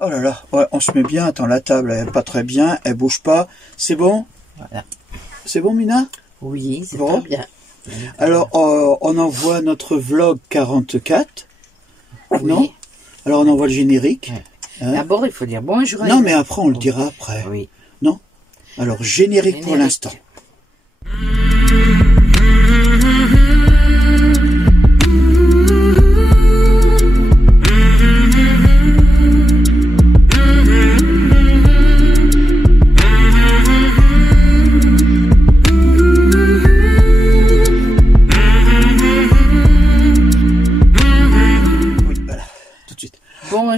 Oh là là, ouais, on se met bien. Attends, la table, elle est pas très bien, elle bouge pas. C'est bon? Voilà. C'est bon, Mina? Oui, c'est bon. très bien. Alors, on envoie notre vlog 44. Oui. Non? Alors, on envoie le générique. Ouais. Hein? D'abord, il faut dire bonjour. Non, mais après, on le dira après. Oui. Non? Alors, générique pour l'instant.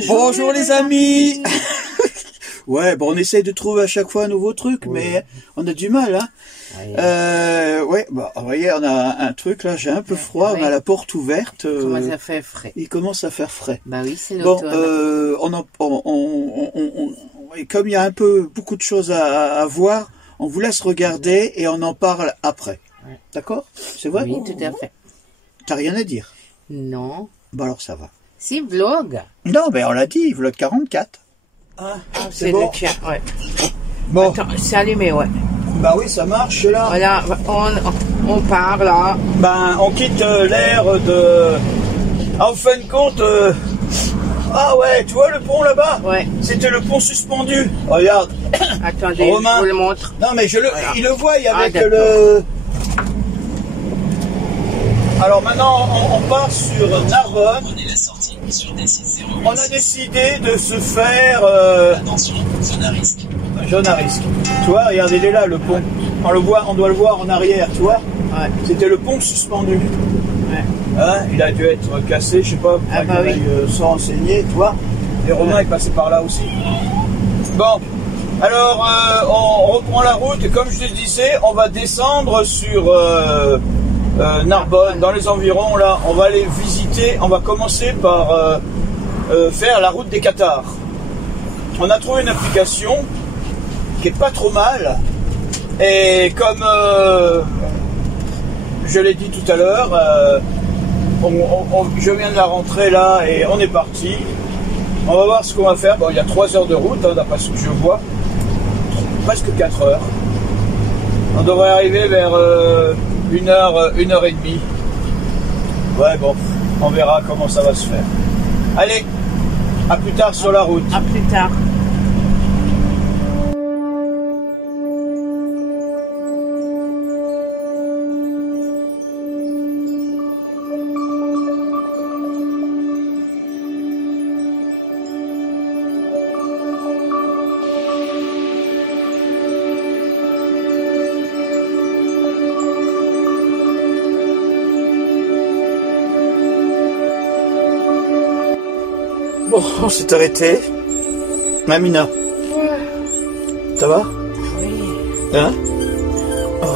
Bonjour les amis. Ouais, bon, on essaye de trouver à chaque fois un nouveau truc, oui. Mais on a du mal, hein. Oui. Ouais, bah, vous voyez, on a un truc là, j'ai un peu froid, oui. On a la porte ouverte. Il commence à faire frais. Il commence à faire frais. Bah oui, c'est l'automne. Bon, comme il y a beaucoup de choses à voir, on vous laisse regarder et on en parle après. Ouais. D'accord? C'est vrai? Oui, tout à fait. T'as rien à dire? Non. Bon, alors ça va. Si, vlog. Non, mais on l'a dit, vlog 44. Ah, c'est bon. Le tien, ouais. Bon. Attends, c'est allumé, ouais. Bah oui, ça marche là. Voilà, on part là. Ben, on quitte l'ère de... En fin de compte... Ah ouais, tu vois le pont là-bas? Ouais. C'était le pont suspendu. Regarde. Attendez, Romain. Je vous le montre. Non, mais voilà. Il le voit avec le... Alors maintenant, on part sur Narbonne. On a décidé de se faire... Attention, zone à risque. Zone à risque. Tu vois, regardez, il est là, le pont. On doit le voir en arrière, tu vois. Ouais. C'était le pont suspendu. Ouais. Hein, il a dû être cassé, je sais pas, sans enseigner, tu vois. Et Romain est passé par là aussi. Bon, alors on reprend la route et comme je te disais, on va descendre sur... Narbonne, dans les environs, là, on va aller visiter, on va commencer par faire la route des Cathares. On a trouvé une application qui est pas trop mal, et comme je l'ai dit tout à l'heure, je viens de la rentrer là, et on est parti. On va voir ce qu'on va faire. Bon, il y a 3 heures de route, hein, d'après ce que je vois, presque 4 heures. On devrait arriver vers... 1h30. Ouais, bon, on verra comment ça va se faire. Allez, à plus tard sur la route. À plus tard. Bon, on s'est arrêté. Mamina. Ouais. Ça va? Oui. Hein? Oh,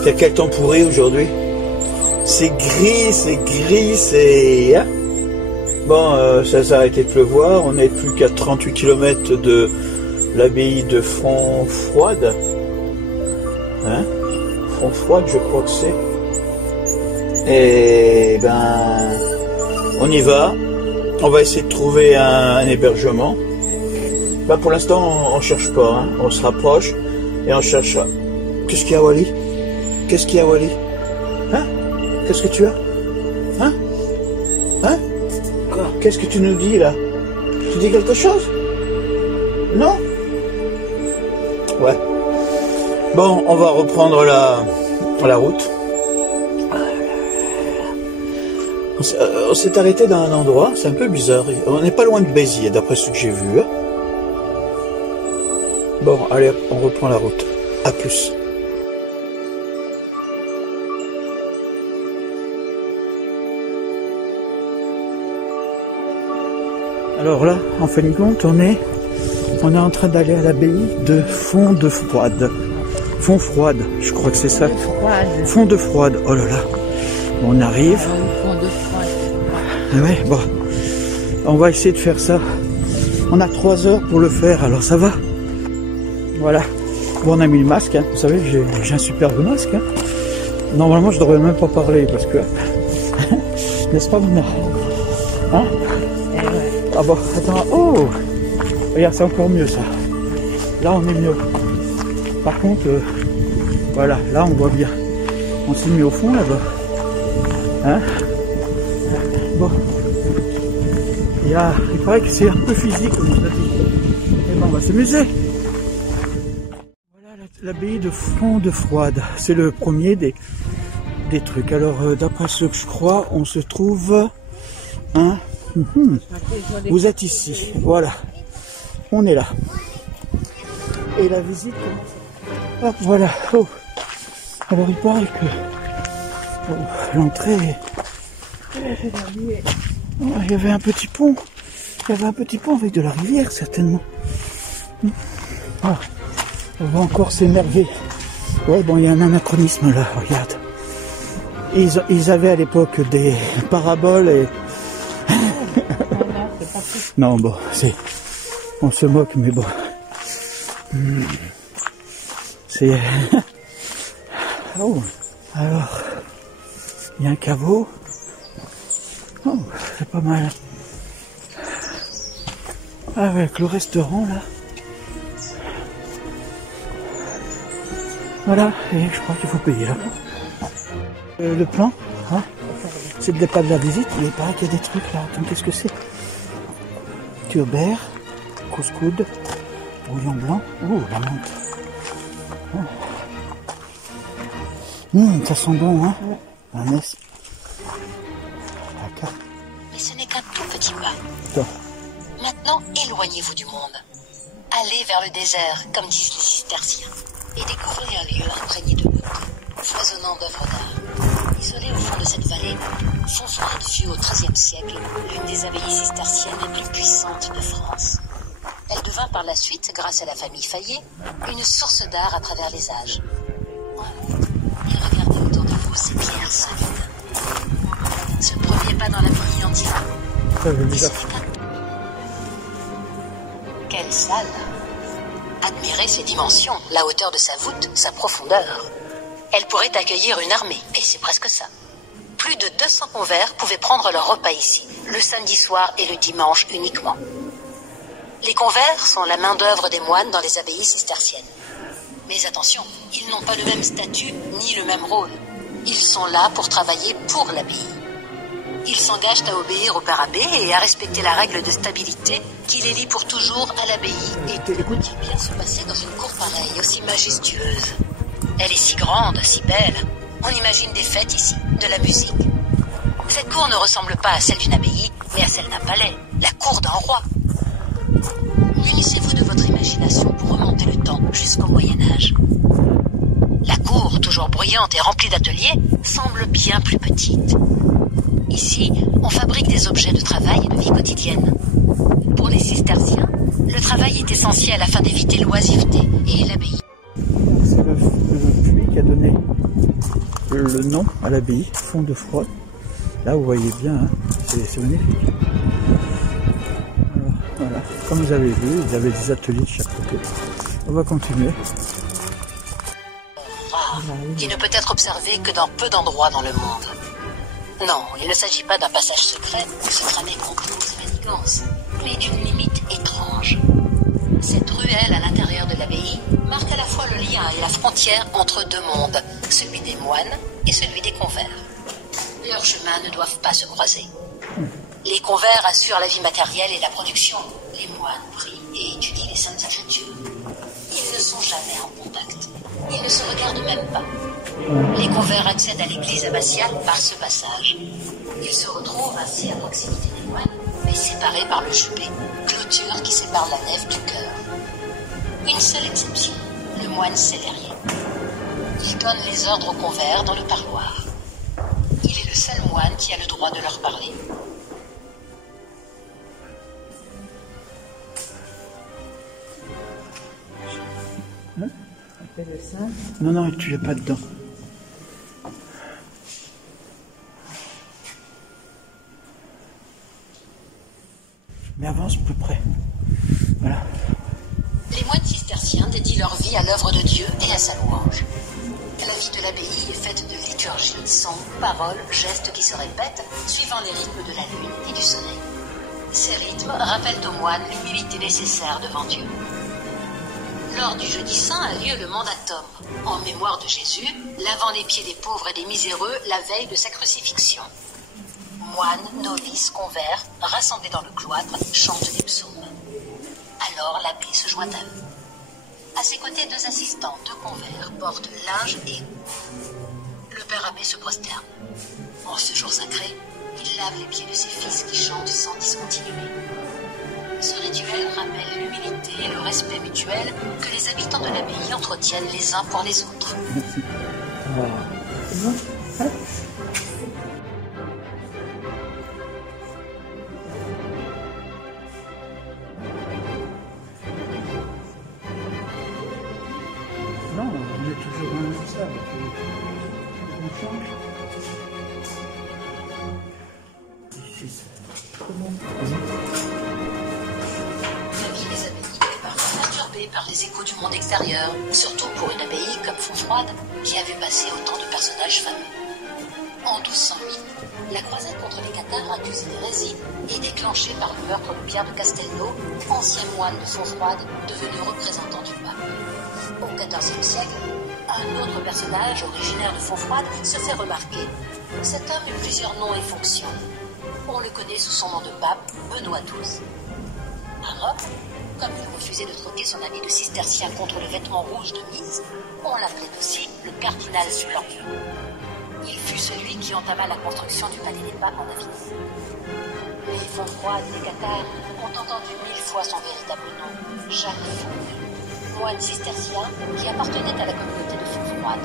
il y a quel temps pourri aujourd'hui? C'est gris, c'est... Hein? Bon, ça s'est arrêté de pleuvoir. On n'est plus qu'à 38 km de l'abbaye de Fontfroide. Hein? Fontfroide, je crois que c'est. Et ben... On y va. On va essayer de trouver un hébergement. Bah pour l'instant, on cherche pas. Hein. On se rapproche et on cherchera. Qu'est-ce qu'il y a, Wally? Qu'est-ce qu'il y a, Wally? Hein? Qu'est-ce que tu as? Hein? Hein? Quoi? Qu'est-ce que tu nous dis là? Tu dis quelque chose? Non? Ouais. Bon, on va reprendre la route. On s'est arrêté dans un endroit, c'est un peu bizarre. On n'est pas loin de Béziers, d'après ce que j'ai vu. Bon, allez, on reprend la route. À plus. Alors là, en fin de compte, on est en train d'aller à l'abbaye de Fontfroide. Fontfroide, je crois que c'est ça. Fontfroide, oh là là. On arrive. Ouais, bon, on va essayer de faire ça. On a 3 heures pour le faire, alors ça va. Voilà. Bon, on a mis le masque, hein. Vous savez, j'ai un superbe masque. Hein. Normalement, je devrais même pas parler parce que, n'est-ce pas, Mina? Hein? Ah bon, attends. Oh, Regarde, c'est encore mieux ça. Là, on est mieux. Par contre, voilà, là, on voit bien. On s'est mis au fond, là-bas. Hein? Bon. Il paraît que c'est un peu physique, comme on a dit. Et ben, on va s'amuser. Voilà l'abbaye de Fond-de-Froide. C'est le premier des trucs. Alors, d'après ce que je crois, on se trouve... Hein? Vous êtes ici. Voilà. On est là. Et la visite commence. Hop, voilà. Oh. Alors, il paraît que l'entrée... Oh, il y avait un petit pont. Il y avait un petit pont avec de la rivière, certainement. Oh, on va encore s'énerver. Ouais, bon, il y a un anachronisme là, regarde. Ils avaient à l'époque des paraboles et... Non, bon, on se moque, mais bon. C'est... Oh, alors, il y a un caveau. Oh, c'est pas mal. Avec le restaurant là. Voilà, et je crois qu'il faut payer là. Le plan, hein, c'est le départ de la visite. Il paraît qu'il y a des trucs là. Attends, qu'est-ce que c'est? Turbère, couscoude, bouillon blanc. Oh, la menthe. Ça sent bon, hein? La messe. Mais ce n'est qu'un tout petit pas. Toi. Maintenant, éloignez-vous du monde. Allez vers le désert, comme disent les cisterciens, et découvrez un lieu imprégné de beauté, foisonnant d'œuvres d'art. Isolé au fond de cette vallée, Fond-de-Froide fut au XIIIe siècle l'une des abbayes cisterciennes les plus puissantes de France. Elle devint par la suite, grâce à la famille Fayet, une source d'art à travers les âges. En route, et regardez autour de vous ces pierres solides. Ce premier pas dans l'abbaye en dira. Quelle salle! Admirez ses dimensions, la hauteur de sa voûte, sa profondeur. Elle pourrait accueillir une armée, et c'est presque ça. Plus de 200 convers pouvaient prendre leur repas ici, le samedi soir et le dimanche uniquement. Les convers sont la main-d'œuvre des moines dans les abbayes cisterciennes. Mais attention, ils n'ont pas le même statut ni le même rôle. Ils sont là pour travailler pour l'abbaye. Ils s'engagent à obéir au père abbé et à respecter la règle de stabilité qui les lie pour toujours à l'abbaye. Et que peut-il bien se passer dans une cour pareille, aussi majestueuse? Elle est si grande, si belle. On imagine des fêtes ici, de la musique. Cette cour ne ressemble pas à celle d'une abbaye, mais à celle d'un palais, la cour d'un roi. Munissez-vous de votre imagination pour remonter le temps jusqu'au Moyen-Âge. La cour, toujours bruyante et remplie d'ateliers, semble bien plus petite. Ici, on fabrique des objets de travail et de vie quotidienne. Pour les cisterciens, le travail est essentiel afin d'éviter l'oisiveté et l'abbaye. C'est le puits qui a donné le nom à l'abbaye, Fond-de-Froide. Là, vous voyez bien, hein, c'est magnifique. Alors, voilà, comme vous avez vu, ils avaient des ateliers de chaque côté. On va continuer. Rare, qui ne peut être observé que dans peu d'endroits dans le monde. Non, il ne s'agit pas d'un passage secret où se tramaient complots et manigances, mais d'une limite étrange. Cette ruelle à l'intérieur de l'abbaye marque à la fois le lien et la frontière entre deux mondes, celui des moines et celui des convers. Leurs chemins ne doivent pas se croiser. Les convers assurent la vie matérielle et la production. Les moines prient et étudient les saintes écritures. Ils ne sont jamais en contact. Ils ne se regardent même pas. Les convers accèdent à l'église abbatiale par ce passage. Ils se retrouvent ainsi à proximité des moines, mais séparés par le jubé, clôture qui sépare la nef du chœur. Une seule exception, le moine Célérier. Il donne les ordres aux convers dans le parloir. Il est le seul moine qui a le droit de leur parler. Non, non, tu n'es pas dedans. Mais avance plus près. Voilà. Les moines cisterciens dédient leur vie à l'œuvre de Dieu et à sa louange. La vie de l'abbaye est faite de liturgie, sons, paroles, gestes qui se répètent, suivant les rythmes de la lune et du soleil. Ces rythmes rappellent aux moines l'humilité nécessaire devant Dieu. Lors du jeudi saint a lieu le mandatum, en mémoire de Jésus, lavant les pieds des pauvres et des miséreux la veille de sa crucifixion. Moines, novices, convers, rassemblés dans le cloître, chantent des psaumes. Alors l'abbé se joint à eux. À ses côtés, 2 assistants, 2 convers, portent linge et le père abbé se prosterne. En ce jour sacré, il lave les pieds de ses fils qui chantent sans discontinuer. Ce rituel rappelle l'humilité et le respect mutuel que les habitants de l'abbaye entretiennent les uns pour les autres. Non, on est toujours dans ça. On change. La vie des abbayes est parfois perturbée par les échos du monde extérieur, surtout pour une abbaye comme Fontfroide, qui a vu passer autant de personnages fameux. En 1208, la croisade contre les Cathares accusée d'hérésie est déclenchée par le meurtre de Pierre de Castelnau, ancien moine de Fontfroide, devenu représentant du pape. Au XIVe siècle, un autre personnage originaire de Fontfroide se fait remarquer. Cet homme eut plusieurs noms et fonctions. On le connaît sous son nom de pape, Benoît XII. À Rome, comme il refusait de troquer son habit de cistercien contre le vêtement rouge de mise, on l'appelait aussi le cardinal Glorieux. Il fut celui qui entama la construction du palais des papes en Avignon. Les Fontfroide et les Cathares ont entendu 1000 fois son véritable nom, Jacques Fontfroide, moine cistercien qui appartenait à la communauté de Fontfroide.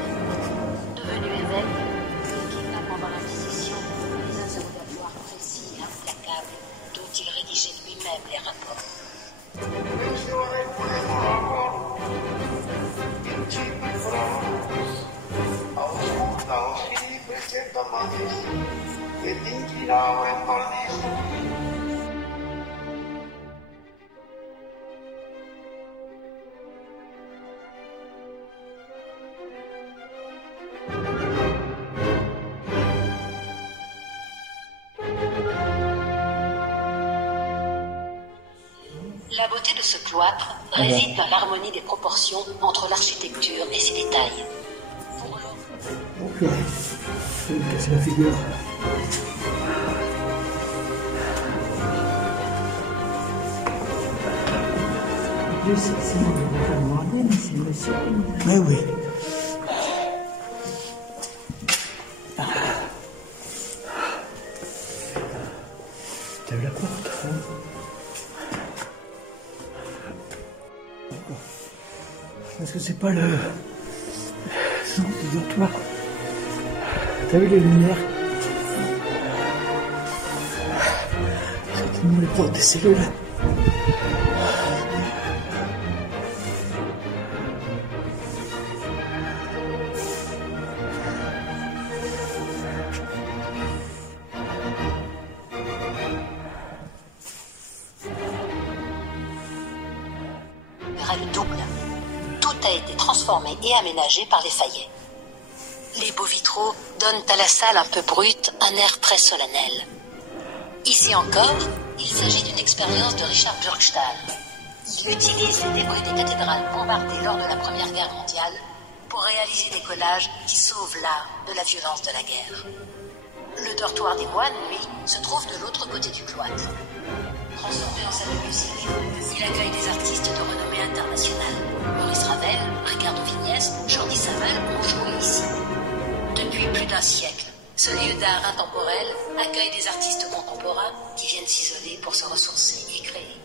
Devenu évêque, il quitta pendant l'Inquisition les interrogatoires précis et implacables dont il rédigeait lui-même les rapports. La beauté de ce cloître réside dans l'harmonie des proportions entre l'architecture et ses détails. Pour l'homme, Oh purée, je vais me casser la figure. Je sais que c'est moi qui vais pas demander, mais c'est monsieur qui me... Mais oui. T'as vu la porte, hein? Parce que c'est pas le centre du dortoir. T'as vu les lumières? Certainement les portes des cellules. règle double. Tout a été transformé et aménagé par les Fayet. Les beaux vitraux donnent à la salle un peu brute un air très solennel. Ici encore, il s'agit d'une expérience de Richard Burgstall. Il utilise les débris des cathédrales bombardées lors de la Première Guerre mondiale pour réaliser des collages qui sauvent l'art de la violence de la guerre. Le dortoir des moines, lui, se trouve de l'autre côté du cloître. Transformé en salle de musique, il accueille des artistes de renommée internationale. Maurice Ravel, Ricardo Vignès, Jordi Savall ont joué ici. Depuis plus d'un siècle, ce lieu d'art intemporel accueille des artistes contemporains qui viennent s'isoler pour se ressourcer et créer.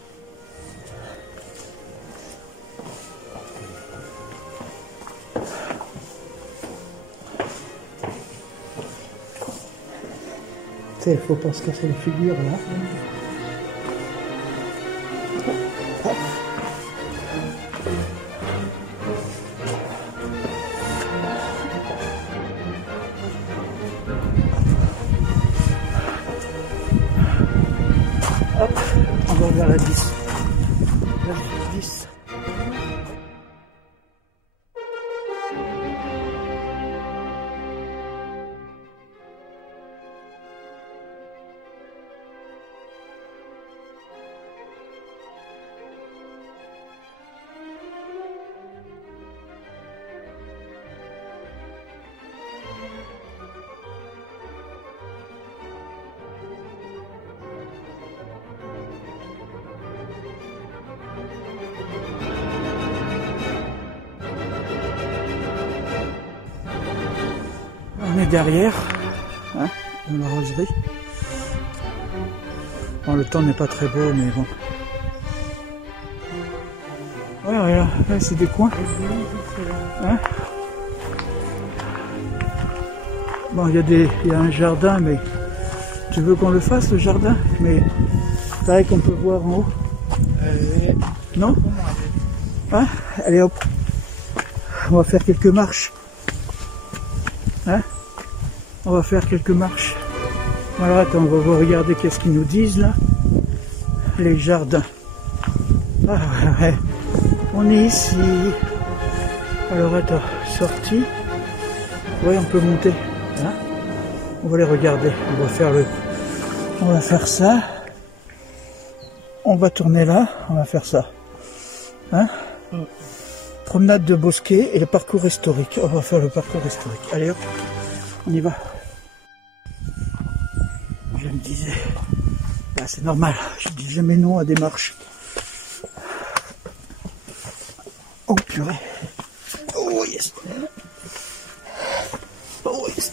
Tu sais, il faut pas se casser les figures là. Hop. Hop, on va vers la 10. La 10. On est derrière, hein, dans la roseraie. Bon, le temps n'est pas très beau, mais bon. Voilà, là, c'est des coins. Hein? Bon, il y a un jardin, mais tu veux qu'on le fasse, le jardin? Mais pareil qu'on peut voir en haut. Non? Hein? Allez hop. On va faire quelques marches. Hein? On va faire quelques marches. Alors attends, on va regarder qu'est-ce qu'ils nous disent là. Les jardins. Ah ouais. On est ici. Alors attends, sortie. Oui, on peut monter. Hein? On va les regarder. On va faire ça. On va tourner là. On va faire ça. Hein? Promenade de Bosquet et le parcours historique. On va faire le parcours historique. Allez hop, on y va. Je me disais, bah, c'est normal, je dis jamais non à des marches. Oh purée. Oh yes. Oh yes.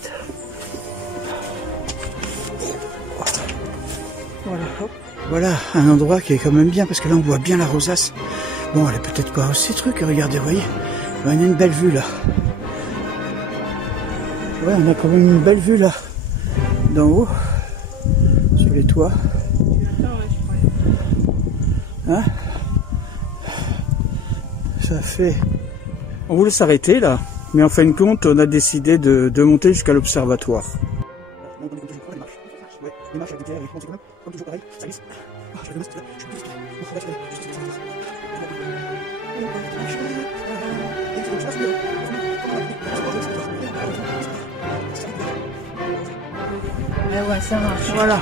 Voilà, hop. Voilà un endroit qui est quand même bien parce que là on voit bien la rosace. Bon, elle est peut-être pas aussi truc, regardez, vous voyez. On a une belle vue là. Ouais, on a quand même une belle vue là. D'en haut. Sur les toits. Hein? Ça fait... On voulait s'arrêter là. Mais en fin de compte, on a décidé de monter jusqu'à l'observatoire. Les marches avec des comme toujours pareil, ça glisse. Je vais ouais, ça marche. Voilà.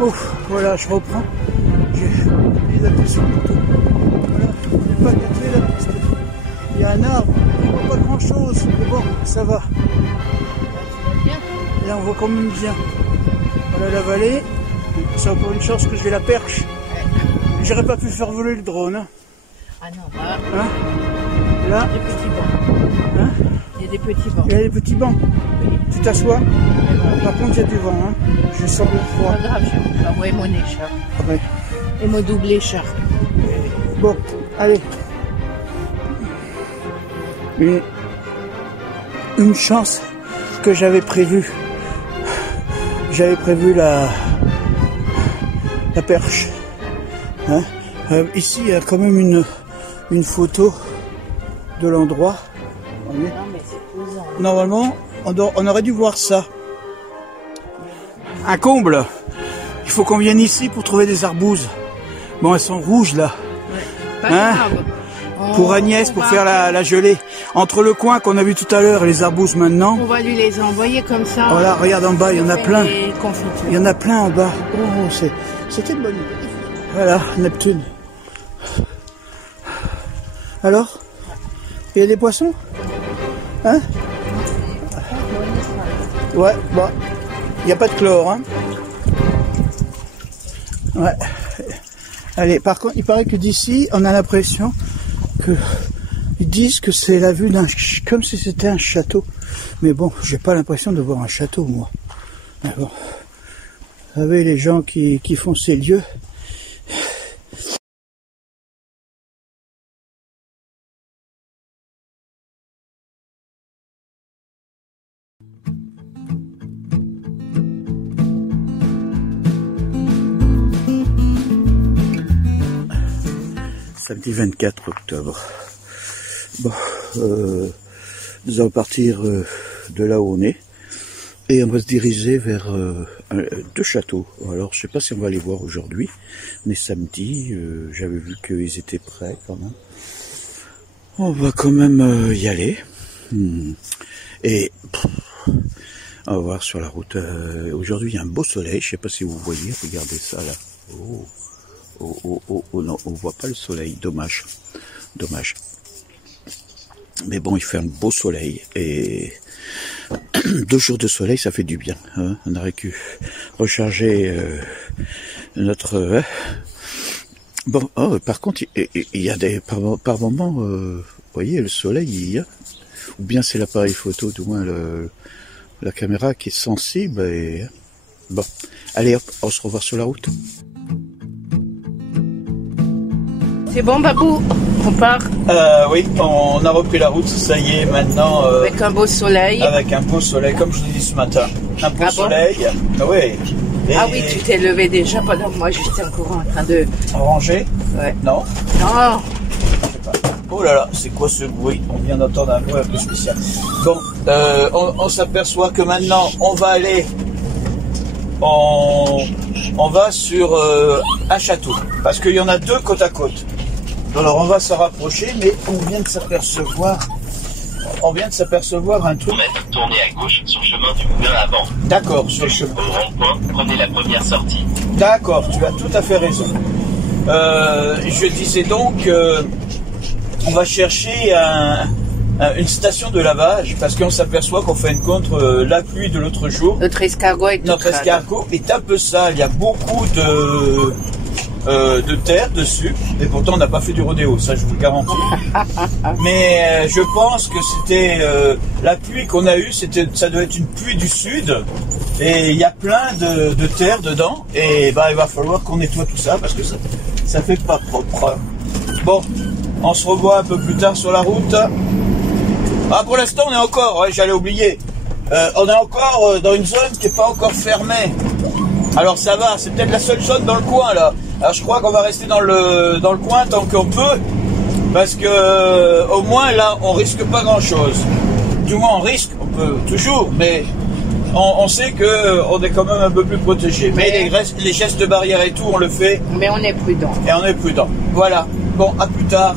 Ouf, voilà, je reprends. J'ai appuyé sur le bouton. Voilà, on n'est pas gâté la piste. Il y a un arbre, on ne voit pas grand chose, mais bon, ça va. Là, on voit quand même bien. Voilà la vallée. C'est encore une chance que j'ai la perche. J'aurais pas pu faire voler le drone. Hein. Ah non, là. Hein? Là. Des petits bancs. Hein? Il y a des petits bancs. Il y a des petits bancs. Tu t'assois. Par contre, il y a du vent. Hein. Je sens le froid. Pas grave, je vais envoyer mon écharpe. Ouais. Et mon double écharpe. Bon, allez. Une chance que j'avais prévue. J'avais prévu la perche. Hein? Ici, il y a quand même une photo de l'endroit. Non, mais c'est posant. Normalement, on aurait dû voir ça. Un comble. Il faut qu'on vienne ici pour trouver des arbouses. Bon, elles sont rouges là. Ouais. Pas Hein? grave. Pour Agnès, pour faire la gelée. Entre le coin qu'on a vu tout à l'heure et les arbouses maintenant. On va lui les envoyer comme ça. Voilà, regarde en bas, il y en a plein. Les confitures. Il y en a plein en bas. Oh, c'était une bonne idée. Voilà, Neptune. Alors? Il y a des poissons? Hein? Ouais, bah, il n'y a pas de chlore, hein? Ouais. Allez, par contre, il paraît que d'ici, on a l'impression que ils disent que c'est la vue d'un, comme si c'était un château. Mais bon, j'ai pas l'impression de voir un château, moi. Mais bon, vous savez, les gens qui font ces lieux. Samedi 24 octobre. Bon, nous allons partir de là où on est et on va se diriger vers deux châteaux. Alors, je sais pas si on va les voir aujourd'hui, mais samedi, j'avais vu qu'ils étaient prêts quand même. On va quand même y aller. Et on va voir sur la route. Aujourd'hui, il y a un beau soleil. Je sais pas si vous voyez. Regardez ça là. Oh. Oh non, on voit pas le soleil, dommage. Mais bon, il fait un beau soleil et 2 jours de soleil, ça fait du bien. Hein. On aurait pu recharger notre Bon, oh, par contre, il y a des par moments, vous voyez, le soleil, ou bien c'est l'appareil photo, du moins la caméra qui est sensible. Et bon, allez hop, on se revoit sur la route. C'est bon, Babou? On part? Oui, on a repris la route, ça y est, maintenant. Avec un beau soleil. Avec un beau soleil, comme je l'ai dit ce matin. Un beau soleil. Bon? Oui. Et ah oui, tu t'es levé déjà pendant que moi j'étais encore en train de... ranger? Ouais. Non? Non. Je sais pas. Oh là là, c'est quoi ce bruit? On vient d'entendre un bruit un peu spécial. Bon, on s'aperçoit que maintenant, on va aller... On va sur un château. Parce qu'il y en a deux côte à côte. Alors on va se rapprocher, mais on vient de s'apercevoir un truc. Tournez à gauche sur le chemin du moulin avant. D'accord, sur le chemin. Au rond-point, prenez la première sortie. D'accord, tu as tout à fait raison. Je disais donc, on va chercher une station de lavage parce qu'on s'aperçoit qu'on fait une contre la pluie de l'autre jour. Notre escargot est un peu sale. Il y a beaucoup de terre dessus, et pourtant on n'a pas fait du rodéo, ça je vous le garantis. Mais je pense que c'était la pluie qu'on a eue, ça doit être une pluie du sud, et il y a plein de terre dedans, et bah il va falloir qu'on nettoie tout ça parce que ça fait pas propre. Bon, on se revoit un peu plus tard sur la route. Ah, pour l'instant on est encore, ouais, j'allais oublier, on est encore dans une zone qui n'est pas encore fermée. Alors ça va, c'est peut-être la seule zone dans le coin là. Alors je crois qu'on va rester dans le coin tant qu'on peut, parce que au moins là on risque pas grand chose. Du moins on risque, on peut toujours, mais on sait que on est quand même un peu plus protégé. Mais les gestes de barrière et tout on le fait. Mais on est prudent. Et on est prudent. Voilà. Bon, à plus tard.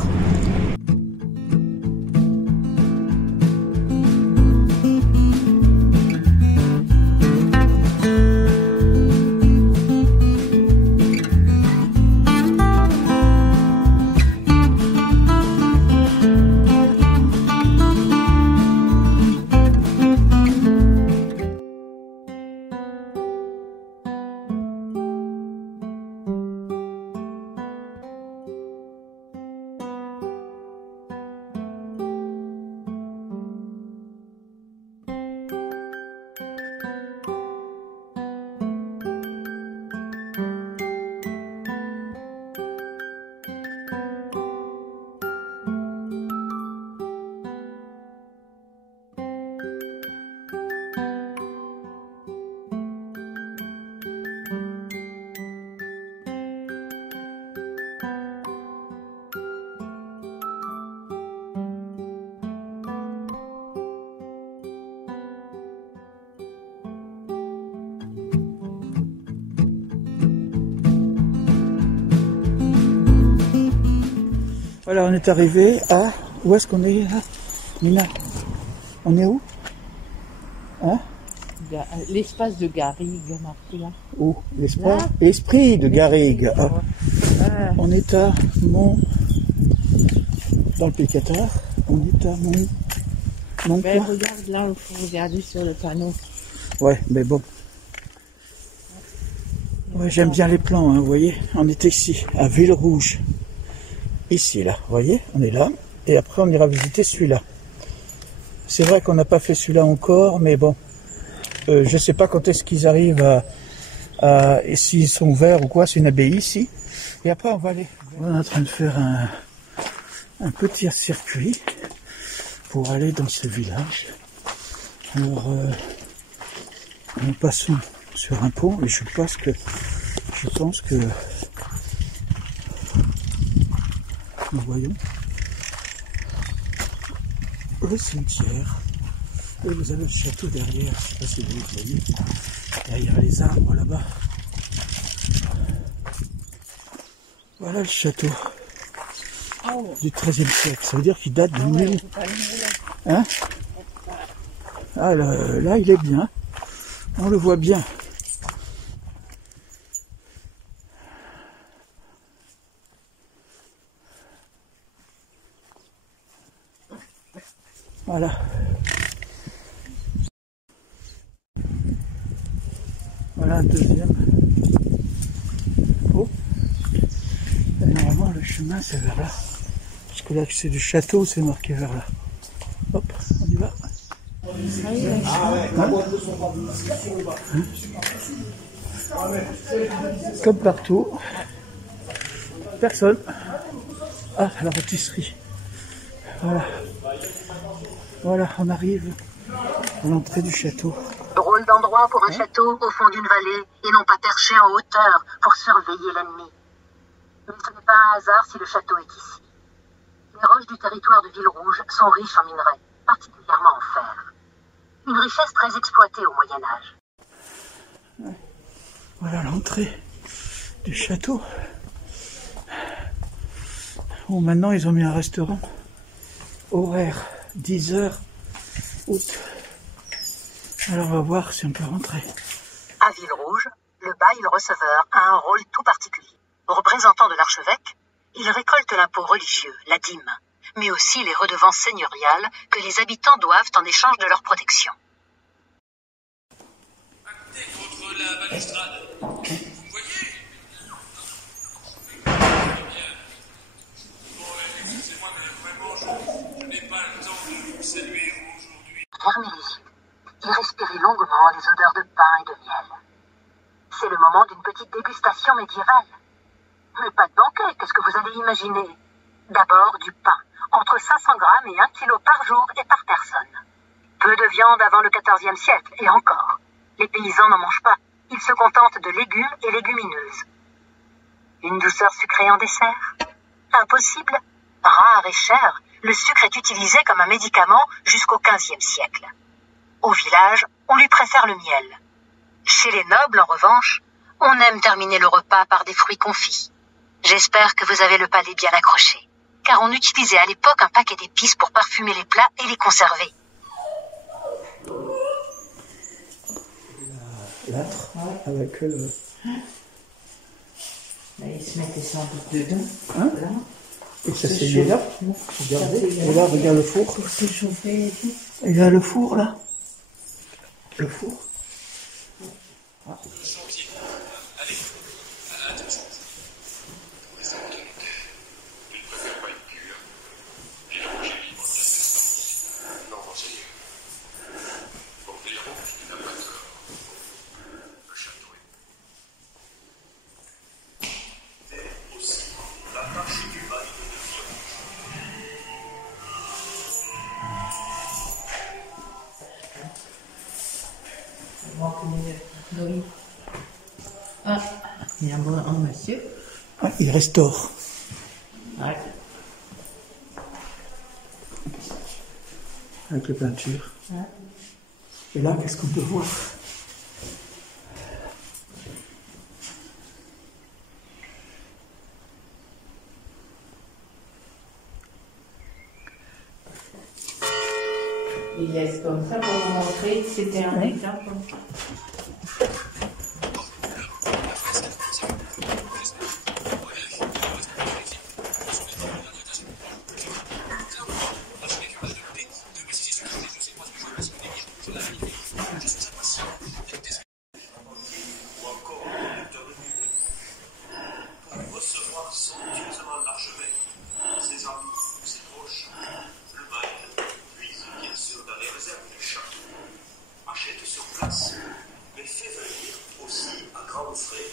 Voilà, on est arrivé à... Où est-ce qu'on est là, Nina? On est où? Hein? L'espace de Garrigue, marqué là. Où? L'esprit de Garrigue. Ah. On est à Mont... Dans le Pécatar. On est à Mont... Ben, regarde là, il faut regarder sur le panneau. Ouais, mais bon. Ouais, j'aime bien les plans, hein, vous voyez. On est ici, à Ville-Rouge. Ici, là, vous voyez, on est là, et après on ira visiter celui-là. C'est vrai qu'on n'a pas fait celui-là encore, mais bon, je sais pas quand est-ce qu'ils arrivent et s'ils sont ouverts ou quoi, c'est une abbaye ici. Et après on va aller. On est en train de faire un petit circuit pour aller dans ce village. Alors, nous passons sur un pont et je pense que nous voyons le cimetière et vous avez le château derrière, je sais pas si vous voyez, derrière les arbres là-bas. Voilà le château du XIIIe siècle, ça veut dire qu'il date de 1000. Hein? Ah là il est bien, on le voit bien. Voilà. Voilà un deuxième. Oh. chemin, c'est vers là. Parce que là, c'est du château, c'est marqué vers là. Hop, on y va. Comme partout. Personne. Ah, la rôtisserie. Voilà. Voilà, on arrive à l'entrée du château. Drôle d'endroit pour un château au fond d'une vallée et non pas perché en hauteur pour surveiller l'ennemi. Mais ce n'est pas un hasard si le château est ici. Les roches du territoire de Ville-Rouge sont riches en minerais, particulièrement en fer. Une richesse très exploitée au Moyen-Âge. Voilà l'entrée du château. Bon, maintenant ils ont mis un restaurant. Horaire 10h août. Alors on va voir si on peut rentrer. À Ville-Rouge, le bail-receveur a un rôle tout particulier. Représentant de l'archevêque, il récolte l'impôt religieux, la dîme, mais aussi les redevances seigneuriales que les habitants doivent en échange de leur protection. Actez contre la balustrade. Vous me voyez? Bien. Bon, excusez-moi, mais vraiment, je n'ai pas le temps de vous saluer aujourd'hui. Fermez les yeux et respirez longuement les odeurs de pain et de miel. C'est le moment d'une petite dégustation médiévale. Mais pas de banquet, qu'est-ce que vous allez imaginer? D'abord du pain, entre 500 grammes et 1 kilo par jour et par personne. Peu de viande avant le XIVe siècle, et encore. Les paysans n'en mangent pas, ils se contentent de légumes et légumineuses. Une douceur sucrée en dessert? Impossible. Rare et cher, le sucre est utilisé comme un médicament jusqu'au XVe siècle. Au village, on lui préfère le miel. Chez les nobles, en revanche, on aime terminer le repas par des fruits confits. J'espère que vous avez le palais bien accroché, car on utilisait à l'époque un paquet d'épices pour parfumer les plats et les conserver. L'âtre avec le... Là, ils se mettaient sans doute dedans. Hein? Là. Et ça c'est là. Regardez. Et là, regarde le four. Pour se chauffer et tout. Et là, le four, là. Le four. Allez, attention. Pour les hommes de notaire, tu ne préfères pas une cure? Ville-Rouge est libre de cette non, monseigneur. Pour Ville-Rouge, tu n'as pas tort. Le château est aussi la marche du bail de Oui. Ah, il y a un monsieur. Ah, il restaure. Ouais. Avec les peintures. Ouais. Et là, qu'est-ce qu'on peut voir? Il laisse comme ça pour vous montrer que c'était un exemple. Recevoir somptueusement l'archevêque, ses amis, ses proches, le bail, puis bien sûr dans les réserves du château. Achète sur place, mais fais venir aussi à grands frais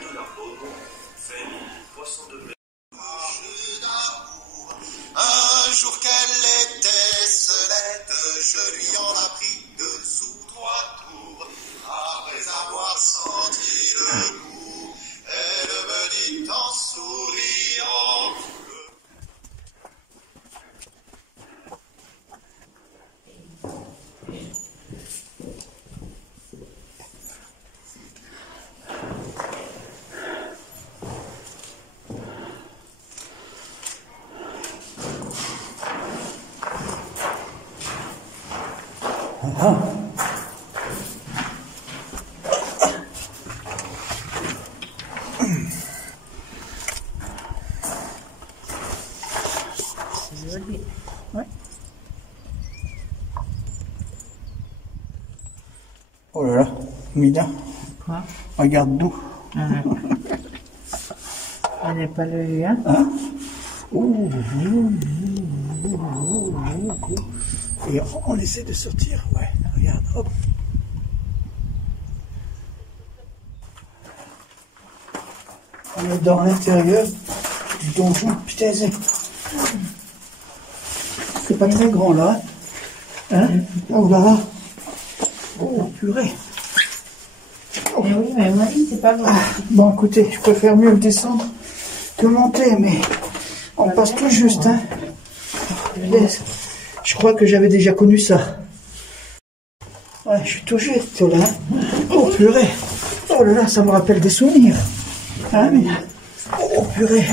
de la bonne, faine, poisson de mer. Un jour qu'elle était seulette, je lui en appris 2 ou 3 tours. Après avoir senti le goût, elle me dit en souriant. Ah. C'est joli. Ouais. Oh là là, Mina, Quoi? regarde d'où. Ah, n'est pas le lien. Hein? Et on essaie de sortir. Ouais, regarde, hop. On est dans l'intérieur du donjon. Putain, c'est pas très grand là. Hein? Oh là là. Oh purée. Eh oui, mais moi, c'est pas bon. Bon, écoutez, je préfère mieux descendre que monter, mais on passe tout juste. Hein. Je crois que j'avais déjà connu ça. Ouais, je suis tout juste là. Oh purée. Oh là là, ça me rappelle des souvenirs. Hein, mais... Oh purée.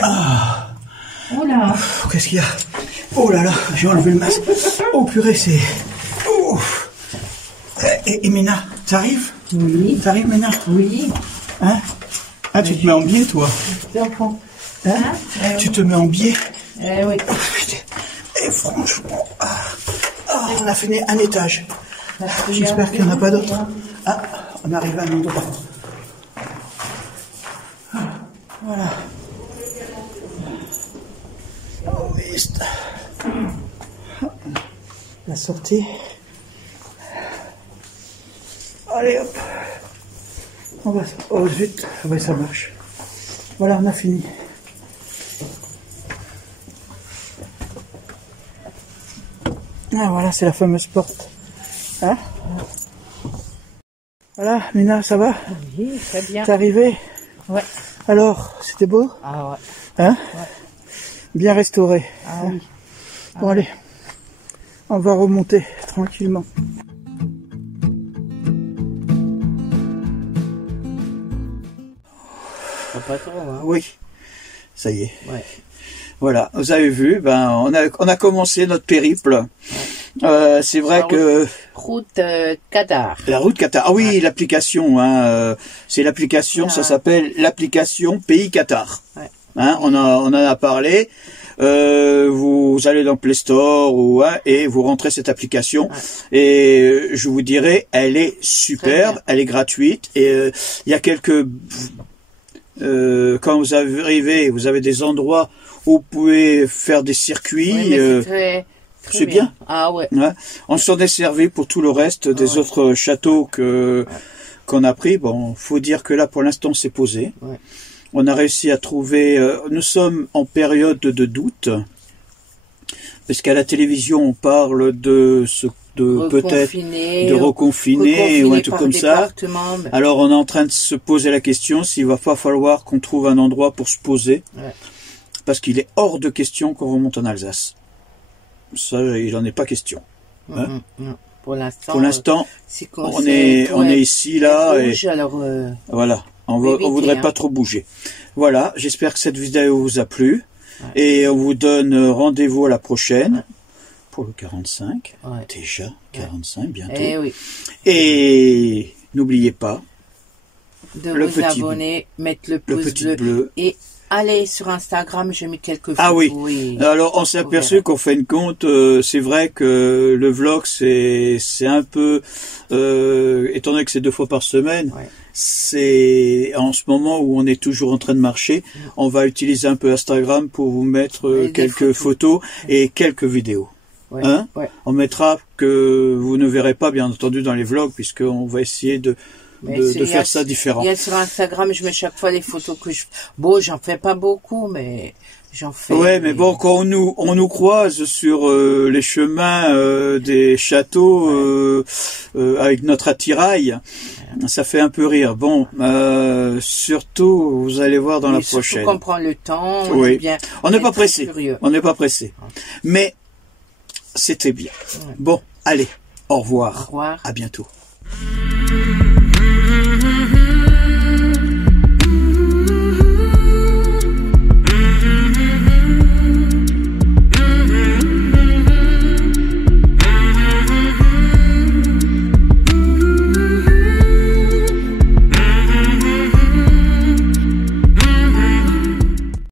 Ah. Oh là. Qu'est-ce qu'il y a? Oh là là, j'ai enlevé le masque. Oh purée, c'est... Oh. Et Ména, t'arrives? Oui. T'arrives, Ména? Oui. Hein? Ah, tu te mets en biais, toi? L'enfant. Hein? Tu te mets en biais? Eh oui. Et franchement, on a fait un étage. J'espère qu'il n'y en a pas d'autres. Ah, on arrive à un endroit. Voilà. La sortie. Allez hop. On va. Oh zut. Ouais, ça marche. Voilà, on a fini. Ah voilà, c'est la fameuse porte. Hein? Voilà, Mina, ça va? Oui, très bien. T'es arrivé? Ouais. Alors, c'était beau? Ah ouais. Hein? Ouais. Bien restauré. Ah oui. Bon, allez. On va remonter tranquillement. Pas trop, hein. Oui. Ça y est. Ouais. Voilà, vous avez vu, on a commencé notre périple. C'est vrai que route Qatar. la route Qatar. Ah oui, l'application. Hein, c'est l'application. Ça s'appelle l'application Pays Qatar. Ouais. Hein, on en a parlé. Vous allez dans Play Store et vous rentrez cette application. Ouais. Et je vous dirais, elle est superbe, elle est gratuite. Et il y a quelques quand vous arrivez, vous avez des endroits où vous pouvez faire des circuits. Oui, c'est bien. Ah ouais. Ouais. On s'en est servi pour tout le reste des autres châteaux qu'on a pris. Bon, faut dire que là, pour l'instant, c'est posé. Ouais. On a réussi à trouver. Nous sommes en période de doute, parce qu'à la télévision, on parle de peut-être de reconfiner ou un truc comme ça. Mais... Alors, on est en train de se poser la question s'il va pas falloir qu'on trouve un endroit pour se poser, parce qu'il est hors de question qu'on remonte en Alsace. Ça, il n'en est pas question. Hein? Pour l'instant, on est ici, là, rouge, et alors, voilà. On voudrait pas trop bouger. Voilà. J'espère que cette vidéo vous a plu. Ouais. Et on vous donne rendez-vous à la prochaine pour le 45. Ouais. Déjà 45 bientôt. Oui. Et n'oubliez pas de vous abonner, mettre le pouce bleu et allez sur Instagram, j'ai mis quelques photos. Ah oui. Alors on s'est aperçu qu'en fin de compte, c'est vrai que le vlog c'est un peu, étant donné que c'est 2 fois par semaine, c'est en ce moment où on est toujours en train de marcher, on va utiliser un peu Instagram pour vous mettre quelques photos et quelques vidéos. Hein? On mettra que vous ne verrez pas bien entendu dans les vlogs, puisqu'on va essayer de faire ça différent. Il y a sur Instagram, je mets chaque fois les photos que je... Bon, j'en fais pas beaucoup, mais j'en fais. Ouais, mais bon, quand on nous croise sur les chemins des châteaux avec notre attirail, ça fait un peu rire. Bon, surtout, vous allez voir dans la prochaine. Surtout qu'on prend le temps. On n'est pas pressé. On n'est pas pressé. Mais c'était bien. Bon, allez, au revoir. Au revoir. À bientôt.